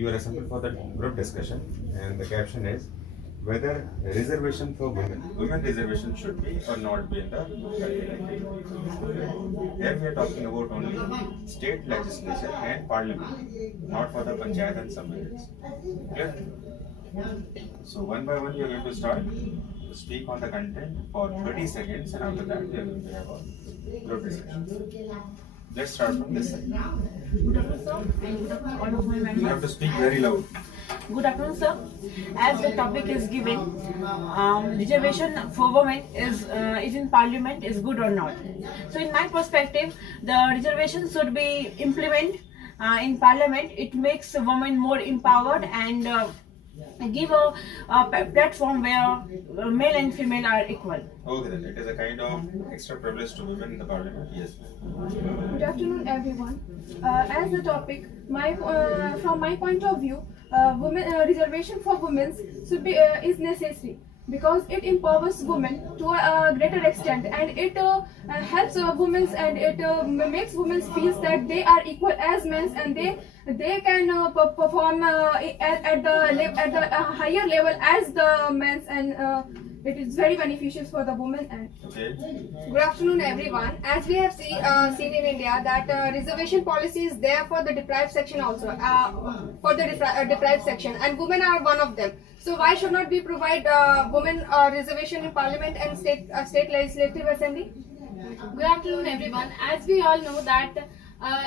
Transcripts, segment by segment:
You are assembled for the group discussion, and the caption is whether reservation for women reservation should be or not be in the Here we are talking about only state legislature and parliament, not for the panchayat and subdivisions. Clear? So one by one we are going to start to speak on the content for 30 seconds, and after that we are going to have a group discussion. Let's start from this side. Good afternoon, sir, and good afternoon, all of my members. You have to speak very loud. Good afternoon, sir. As the topic is given, reservation for women is in parliament is good or not. So, in my perspective, the reservation should be implemented in parliament. It makes women more empowered and give a platform where male and female are equal. Okay, then it is a kind of extra privilege to women in the parliament. Yes. Good afternoon, everyone. As the topic, from my point of view, reservation for women should be is necessary because it empowers women to a greater extent, and it helps women, and it makes women feel that they are equal as men, and they can perform at the higher level as the men, and it is very beneficial for the women. And Okay. Good afternoon, everyone. As we have seen in India that reservation policy is there for the deprived section also, for the deprived section, and women are one of them. So why should not we provide women reservation in parliament and state legislative assembly? Good afternoon, everyone. As we all know that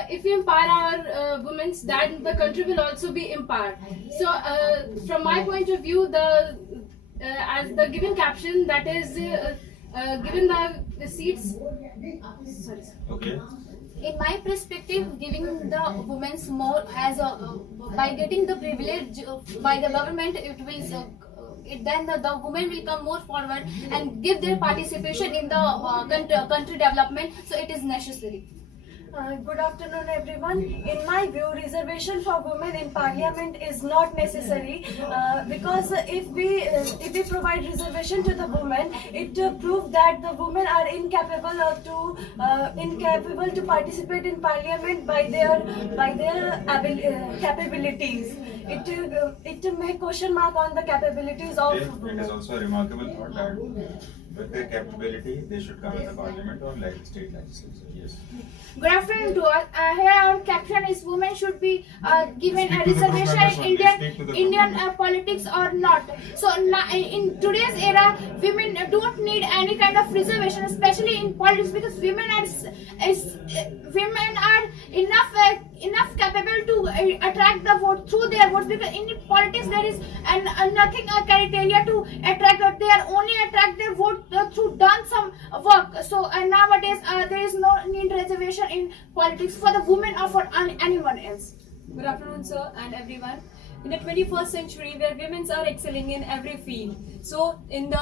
if we empower our women, then the country will also be empowered. So, from my point of view, as the given caption, that is given the seats. Sorry, sir. Okay. In my perspective, giving the women more as by getting the privilege by the government, then the women will come more forward and give their participation in the country development. So it is necessary. Good afternoon, everyone. In my view, reservation for women in parliament is not necessary because if we provide reservation to the women, it proves that the women are incapable to participate in parliament by their capabilities. It may question mark on the capabilities of women. It is also a remarkable thought that with their capability, they should come in the parliament or state legislature. Yes. Good afternoon to all. Here our caption is women should be given a Speak to the group reservation members in only. Speak to the Indian group members. politics or not. So in today's era, women don't need any kind of reservation, especially in politics, because women are enough capable to attract the vote through their votes, because in politics there is nothing criteria to attract, but they are only attract their vote through done some work. So nowadays there is no need reservation in politics for the women or for anyone else. Good afternoon, sir, and everyone. In the 21st century, where women are excelling in every field, so in the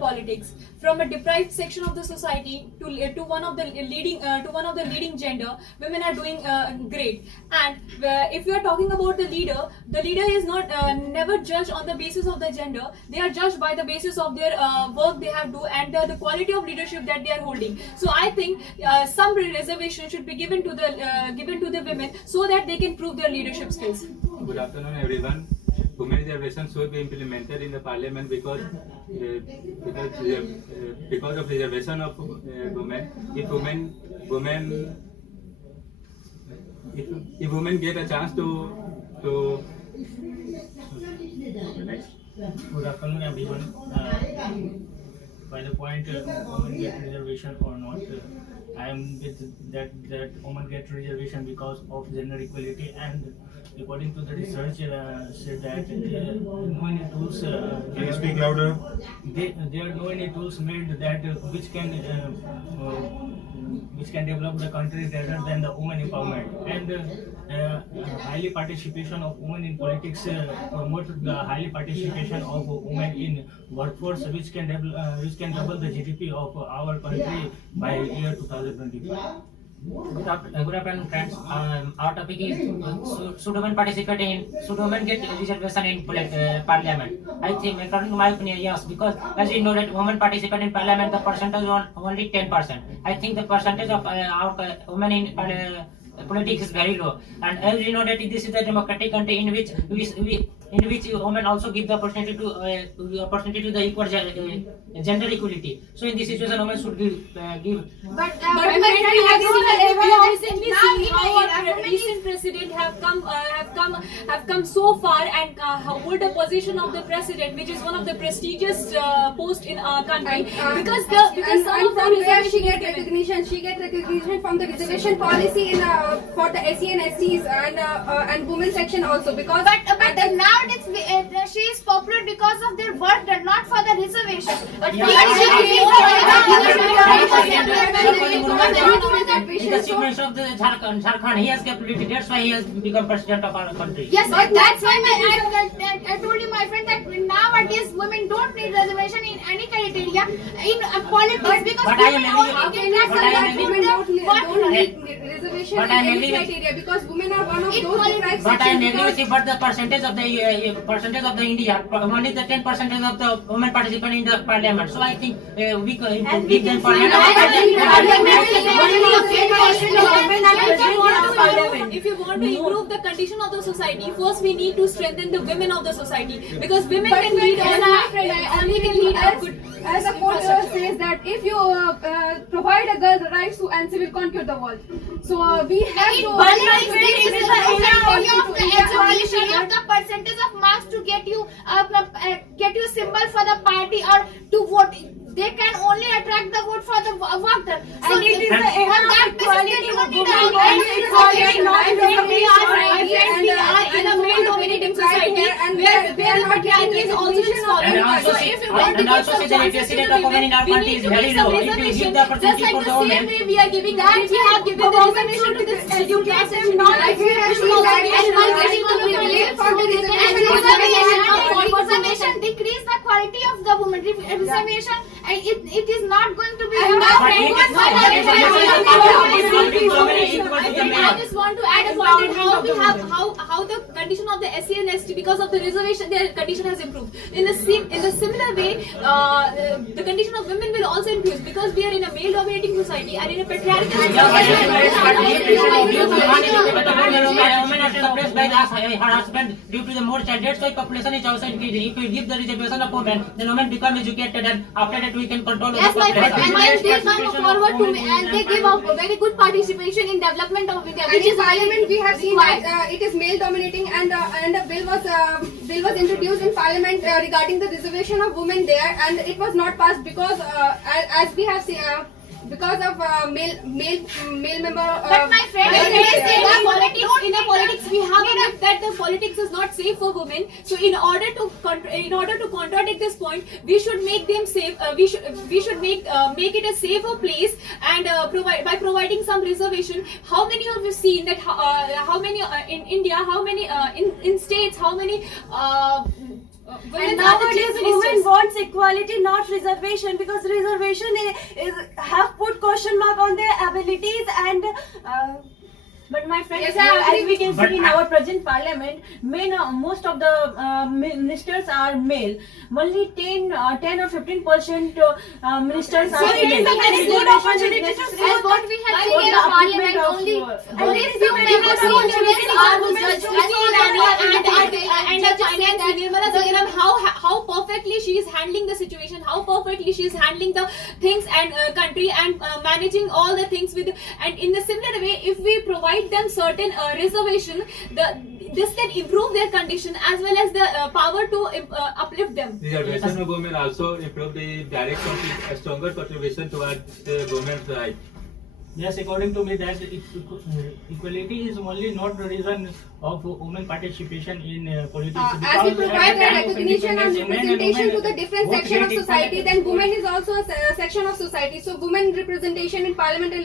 politics, from a deprived section of the society to one of the leading gender, women are doing great. And if we are talking about the leader is not never judged on the basis of the gender. They are judged by the basis of their work they have do and the quality of leadership that they are holding. So I think some reservation should be given to the women so that they can prove their leadership skills. Good afternoon, everyone. Women reservation should be implemented in the parliament because of reservation of women. If women get a chance to Next. Good afternoon, everyone. By the point women get reservation or not, I am with that women get reservation because of gender equality, and according to the research said that no any tools. Can you speak louder? There are no any tools made that which can develop the country rather than the women empowerment, and highly participation of women in politics promote the highly participation of women in workforce, which can double the GDP of our country by year 2025. Good afternoon, friends. Our topic is should women get reservation in parliament? I think, according to my opinion, yes, because as we know that women participate in parliament, the percentage is only 10%. I think the percentage of our women in politics is very low. And as we know that this is a democratic country in which women also give the opportunity to the equal gender equality. So in this situation, women should give. But we have recently seen how our recent president have come so far and hold the position of the president, which is one of the prestigious post in our country. Because some of the from there reservation she get recognition from the reservation policy in for the SC and STs and women section also, because But nowadays she is popular because of their work done, not for the reservation. But Yeah, in the chief minister of the Jharkhand, he has capability. That's why he has become president of our country. yes, that's why I told you, my friend, that nowadays women don't need reservation in any criteria in politics, because but I am women agree- only but I am get agree- don't need reservation But in I am any agree with- criteria, because women are one of In those politics- deprived But I am sections, agree with because you. But the percentage of the India, only the 10% of the women participate in the parliament. So I think we can give them If you want to improve the condition of the society, first we need to strengthen the women of the society, because women But can lead as on my friend, I only can lead a good as a quote says that if you provide a girl the rights to and she will conquer the world. So we have in to. politics there is a criteria of the education, of the percentage of marks to get you symbol for the party or to vote. They can only attract the vote for the voter. So And it is the aim on of that equality basis, of they don't women. need And any equality, reservation. not My friend, we are reservation. in a male-dominated society where the patriarchy is also installed. And also So say- if you want to and give also some say the chances literacy to rate the of women in our women, we country need is to very give some low. If you give reservation. the Just opportunity like for the the same women, way we are giving that, we have given the reservation to this educated section. not We should also be advocating the women for the reservation decrease the quality of the woman. Reservation, and it is not going to be But it is not. I just want to add a point that how the condition of the SC and ST, because of the reservation, their condition has improved. In the similar way, the condition of women will also improve, because we are in a male-dominating society and in a patriarchal women are suppressed by her husband due to the more child. That's why population is also increasing. If we give the reservation of women, then women become educated, and after that we can control the Yes, my friend, population. and they come forward to me and they give a very good participation in development of India. and in parliament we have seen that it is male dominating, and a bill was introduced in parliament regarding the reservation of women there, and it was not passed because as we have seen because of male member. But my friend, But they say that in the politics, we have a myth that the politics is not safe for women. So in order to contradict this point, we should make them safe. We should make it a safer place, and by providing some reservation. How many of you seen that? How many in India? How many in states? How many? Women And are the chief nowadays women ministers. wants equality, not reservation, because reservation is have put question mark on their abilities and. But my friend, Yes, I agree as we can But see in our present parliament, most of the ministers are male. Only 10 or 15% ministers are So it is female. a very good opportunity to Necessary see As what we have for seen in the the parliament, upliftment of, only women. few members of women are judged. And the finance Nirmala Sitharaman, how perfectly she is handling the situation, how perfectly she is handling the things and country and managing all the things with. And in the similar way, if we provide them certain reservation, this can improve their condition as well as the power to uplift them. Reservation of women also improve the direction of a stronger contribution towards the women's right. Yes, according to me, that equality is only not the reason of women participation in politics. As we provide the recognition and representation to the different both section of get society, equal- then women is also a section of society. So women representation in parliament and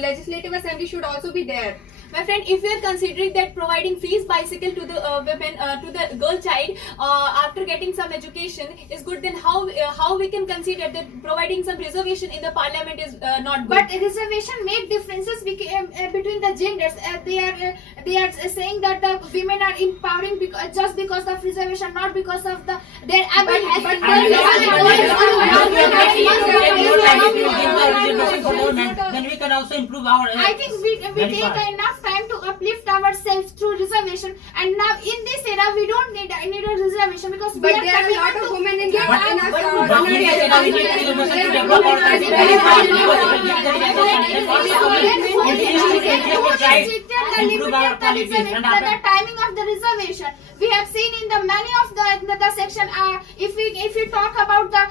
legislative assembly should also be there. My friend, if we are considering that providing free bicycle to the women, to the girl child after getting some education is good, then how we can consider that providing some reservation in the parliament is not good? But reservation make differences between the genders. They are saying that the women are empowering just because of reservation, not because of their ability. Then we can also improve our. I think we take enough time uplift ourselves through reservation. And now in this era, we don't need a reservation because we But are there are a lot capable of to women in get our the timing of the reservation. We have seen in the many of the section. If we talk about the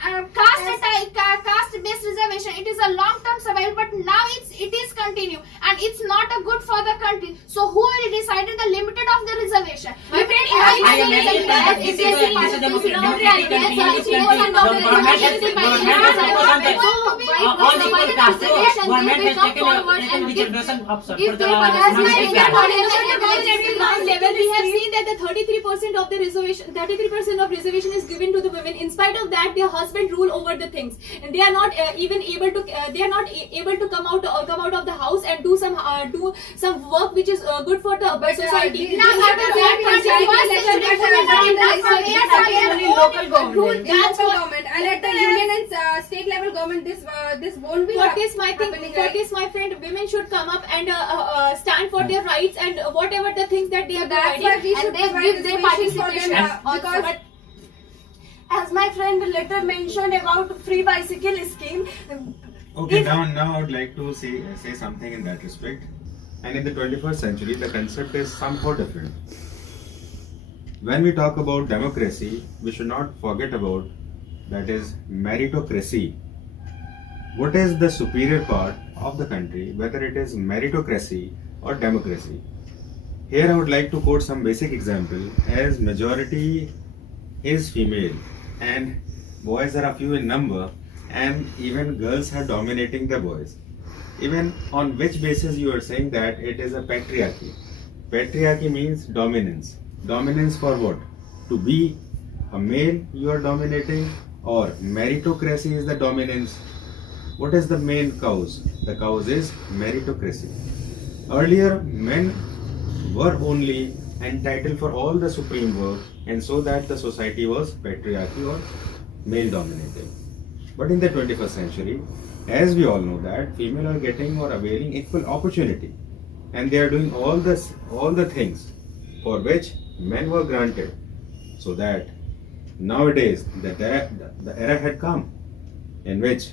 caste-based reservation, it is a long-term survival, but now it is continue and it's not a good for the country. So who will decide the limited of the reservation? We have seen that the 33% of the reservation, 33% of reservation is given to the women. In spite of that, their husband rule over the things, and they are not even able to. They are not able to come out of the house and do some work which is good for the society. Local government and at the union and state level government, this won't be For this, my friend, women should come up and stand for their rights and whatever the things that they are That's providing, why we should and they provide give their reservations for participation. them, because But As my friend later mentioned about free bicycle scheme, Okay, now I would like to say something in that respect. And in the 21st century, the concept is somehow different. When we talk about democracy, we should not forget about that is meritocracy. What is the superior part of the country, whether it is meritocracy or democracy? Here I would like to quote some basic example, as majority is female and boys are a few in number, and even girls are dominating the boys. Even on which basis you are saying that it is a patriarchy? Patriarchy means dominance. Dominance for what? To be a male you are dominating, or meritocracy is the dominance? What is the main cause? The cause is meritocracy. Earlier men were only entitled for all the supreme work, and so that the society was patriarchy or male dominated. But in the 21st century, as we all know that female are getting or availing equal opportunity, and they are doing all the things for which men were granted, so that nowadays the era had come in which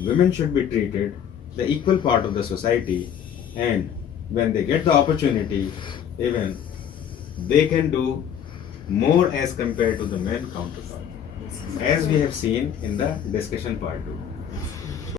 women should be treated the equal part of the society, and when they get the opportunity, even they can do more as compared to the men counterpart, as we have seen in the discussion part 2.